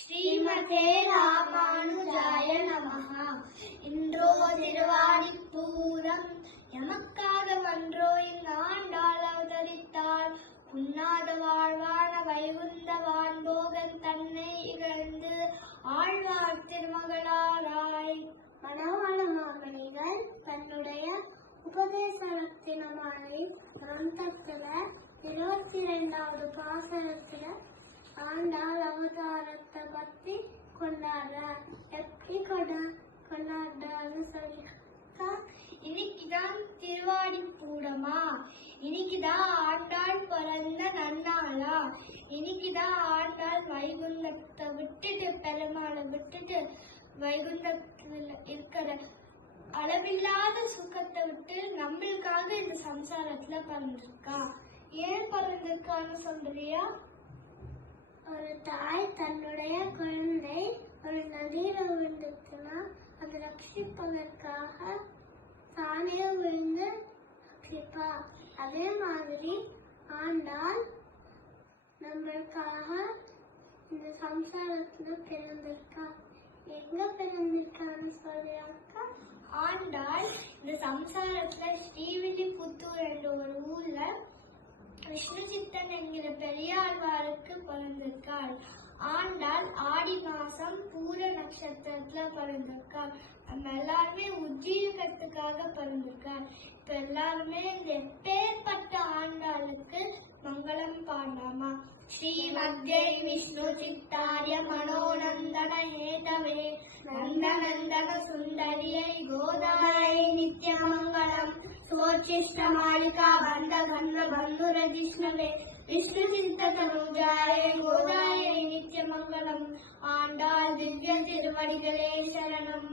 ஸ்ரீமதே ராமானுஜாய நமஹ. இன்றோ திருவாடிப்பூரம் எமக்காக வன்றோ இந்நாண்டால் அவதரித்தாள். உண்ணாத வாழ்வான வைகுந்த வான்போகன் தன்னை இகழ்ந்து ஆழ்வார் திருமகளாராய் மனவாள மாமணிகள் தன்னுடைய உபதேச கிரந்தத்துல இருபத்தி இரண்டாவது பாசனத்துல ஆண்டாள் அவதாரம் பத்தி எப்படி கொண்டா கொண்டாடுறான்னு சொல்லி இன்னைக்குதான் திருவாடி பூடமா? இன்னைக்குதான் ஆண்டாள் பிறந்த நன்னாளா? இன்னைக்குதான் ஆண்டாள் வைகுந்தத்தை விட்டுட்டு பெருமாளை விட்டுட்டு வைகுந்தத்தில் இருக்கிற அளவில்லாத சுகத்தை விட்டு நம்மளுக்காக இந்த சம்சாரத்துல பிறந்திருக்கா? ஏன் பிறந்திருக்கான்னு சொல்றியா? ஒரு தாய் தன்னுடைய குழந்தை ஒரு நதியில விழுந்துச்சுன்னா அதை ரட்சிப்பதற்காக தானே விழுந்து ரட்சிப்பா. அதே மாதிரி ஆண்டாள் நம்மளுக்காக இந்த சம்சாரத்துல பிறந்திருக்கா. எங்க பிறந்திருக்கான்னு சொல்றாக்கா ஆண்டாள் இந்த சம்சாரத்துல ஸ்ரீவில்லிபுத்தூர் என்ற ஒரு ஊர்ல விஷ்ணு சித்தன் என்கிற பெரியாழ்வாருக்கு பிறந்திருக்காள் ஆண்டாள் ஆடி மாசம் பூர நட்சத்திரத்துல பிறந்திருக்காள் நம்ம எல்லாருமே உஜ்ஜீவகத்துக்காக பிறந்திருக்காள் இப்ப எல்லாருமே இந்த எப்பேற்பட்ட ஆண்டாளுக்கு மங்களம் பாடலாமா ஸ்ரீமத்யை விஷ்ணு சித்தாரிய மனோநந்தன நந்த நந்தநந்தன சுந்தரியை ಕೋಚಿಷ್ಟ ಮಾಲಿಕ ಬಂಧ ಗಂಧ ಬಂಧುರ ಜಿಷ್ಣವೇ ವಿಷ್ಣು ಚಿಂತಕನು ಜಾಯೇ ಗೋದಾಯ ನಿತ್ಯ ಮಂಗಳಂ ಆಂಡಾಳ್ ದಿವ್ಯ ತಿರುವಡಿಗಳೇ ಶರಣಂ